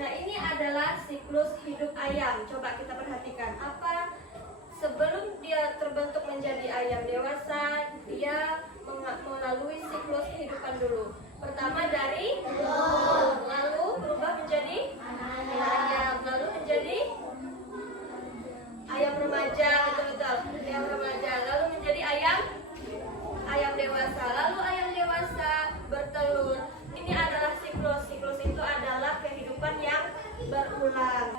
Nah, ini adalah siklus hidup ayam. Coba kita perhatikan apa sebelum dia terbentuk menjadi ayam dewasa, dia melalui siklus kehidupan dulu. Pertama dari telur, lalu berubah menjadi ayam, lalu menjadi ayam remaja, betul-betul, ayam remaja, lalu menjadi ayam dewasa, lalu ayam dewasa bertelur. Ini adalah siklus. Siklus itu adalah kehidupan yang berulang.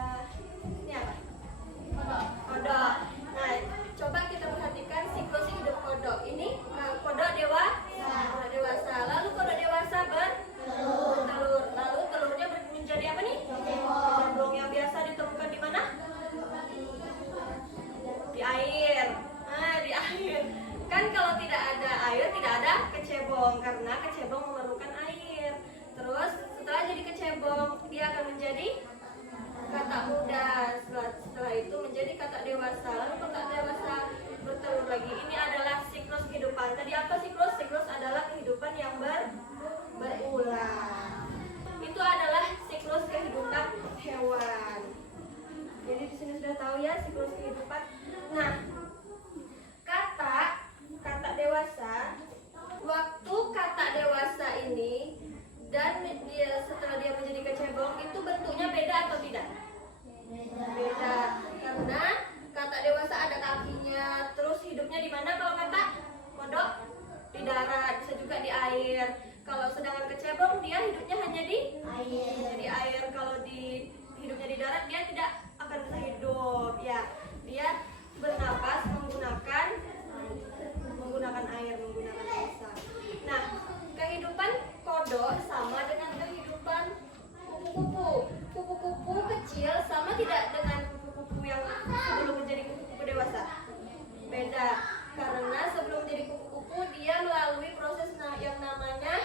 Ini apa? Kodok. Nah, coba kita perhatikan siklus hidup kodok. Ini kodok dewasa. Lalu kodok dewasa bertelur. Lalu telurnya menjadi apa nih? Kecebong yang biasa ditemukan di mana? Di air. Nah, di air. Kan kalau tidak ada air, tidak ada kecebong, karena kecebong memerlukan air. Terus setelah jadi kecebong, dia akan menjadi katak muda. Setelah itu menjadi katak dewasa. Lalu katak dewasa bertelur lagi. Ini adalah siklus kehidupan. Tadi apa siklus? Siklus adalah kehidupan yang berulang. Itu adalah siklus kehidupan hewan. Jadi di sini sudah tahu ya siklus kehidupan. Nah, katak dewasa, waktu katak dewasa ini dan setelah dia menjadi kecebong itu bentuknya beda atau tidak? Beda, karena katak dewasa ada kakinya. Terus hidupnya di mana kalau katak kodok? Di darat, bisa juga di air. Kalau sedangkan kecebong dia hidupnya hanya di air. Kalau hidupnya di darat dia tidak akan bisa hidup. Ya, dia bernapas menggunakan air, menggunakan asap. Nah, kehidupan kodok sama dengan kehidupan kupu-kupu. Kupu-kupu kecil sama tidak dengan kupu-kupu yang sebelum menjadi kupu-kupu dewasa? Beda, karena sebelum menjadi kupu-kupu dia melalui proses yang namanya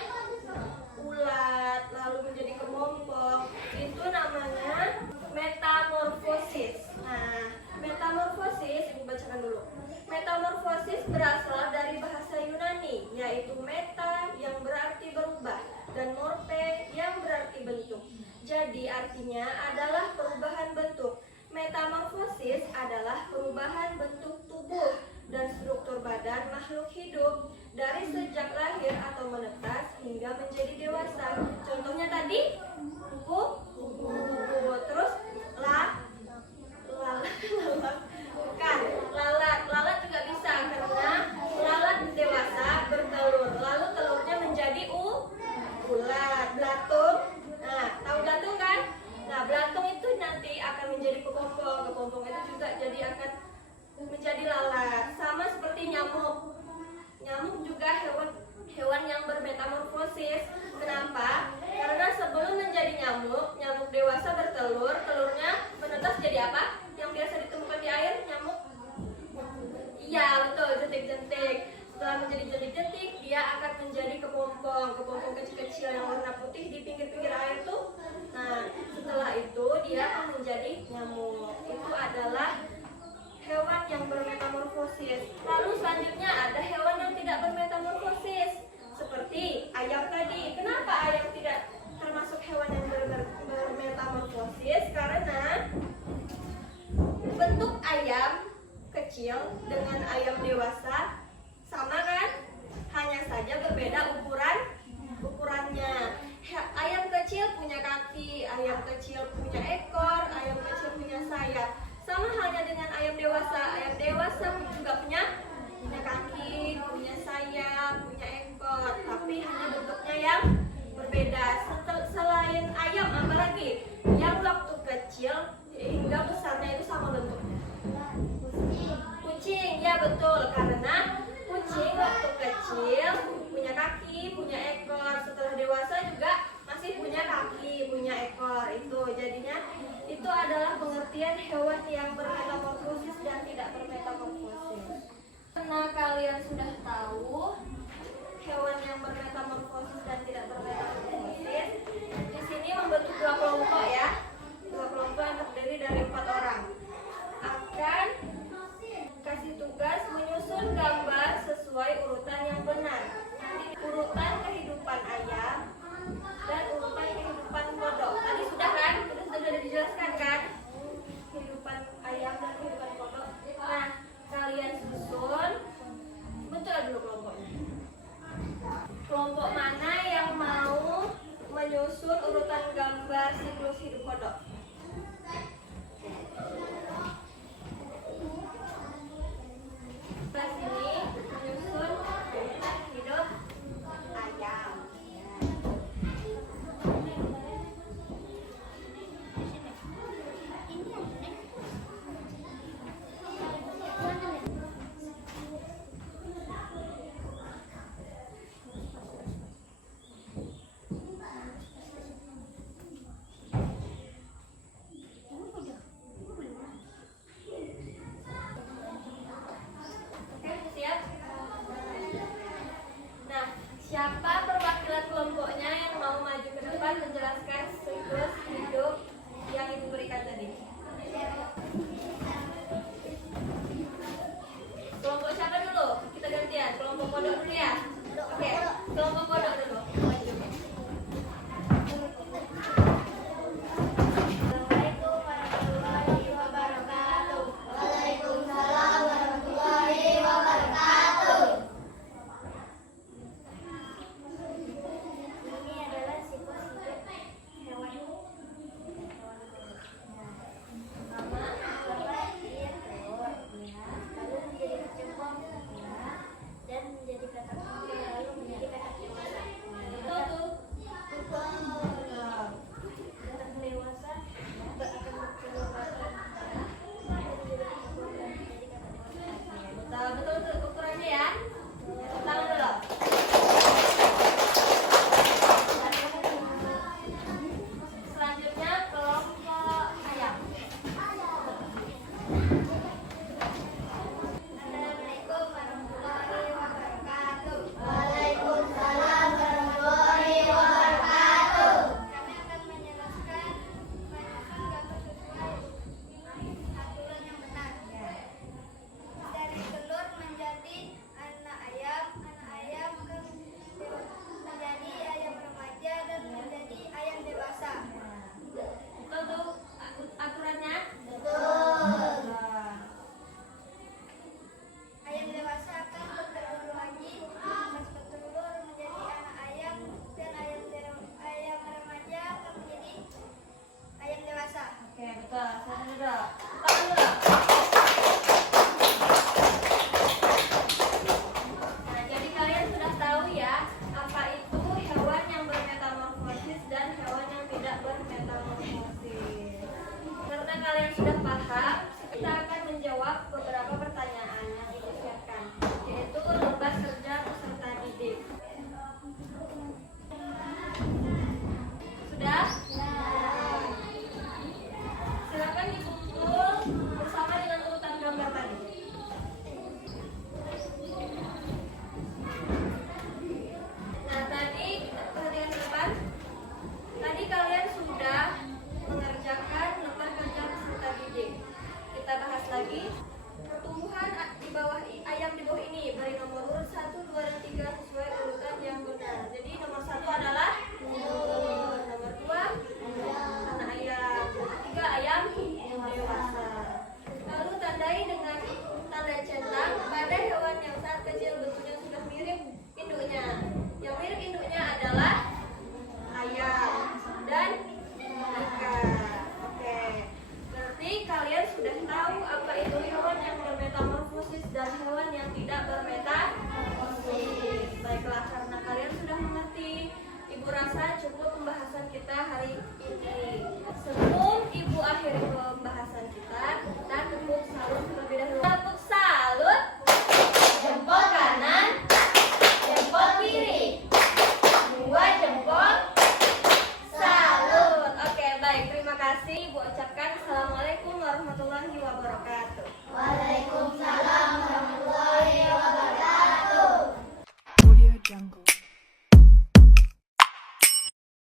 ulat, lalu menjadi kepompong. Itu namanya metamorfosis. Nah, metamorfosis, ibu bacakan dulu. Metamorfosis berasal dari bahasa Yunani, yaitu meta yang berarti berubah dan morphe yang berarti bentuk. Jadi artinya adalah perubahan bentuk. Metamorfosis adalah perubahan bentuk tubuh dan struktur badan makhluk hidup dari sejak lahir atau menetas hingga menjadi dewasa. Contohnya tadi kupu-kupu, terus lalat juga bisa, karena lalat dewasa bertelur, lalu telurnya menjadi ulat. Belatung, nah tahu belatung kan? Nah, belatung itu nanti akan menjadi kepompong itu juga jadi akan menjadi lalat. Sama seperti nyamuk juga hewan yang bermetamorfosis. Kenapa? Karena sebelum menjadi nyamuk dewasa bertelur, telurnya menetas jadi apa? Yang biasa ditemukan di air, nyamuk. Iya, betul, jentik-jentik. Setelah menjadi jentik-jentik, dia akan menjadi kepompong kecil-kecil yang warna putih di pinggir-pinggir air tuh. Nah, setelah itu dia akan menjadi nyamuk. Itu adalah hewan yang bermetamorfosis. Lalu selanjutnya ada hewan yang tidak bermetamorfosis, seperti ayam tadi. Kenapa ayam tidak termasuk hewan yang bermetamorfosis? Karena bentuk ayam kecil dengan ayam dewasa sama kan? Hanya saja berbeda ukurannya. Ayam kecil punya kaki, ayam kecil punya ekor, ayam kecil punya sayap. Sama halnya dengan ayam dewasa. Ayam dewasa juga punya kaki, punya sayap, punya ekor, tapi hanya bentuknya yang berbeda. Selain ayam, apa lagi? Yang waktu kecil hingga besarnya itu sama bentuknya. Kucing, ya betul, karena kucing waktu kecil punya kaki, punya ekor, setelah dewasa juga masih punya kaki, punya ekor. Itu jadinya itu adalah pengertian hewan yang bermetamorfosis dan tidak bermetamorfosis. Karena kalian sudah tahu hewan yang bermetamorfosis dan tidak bermetamorfosis, di sini membentuk dua kelompok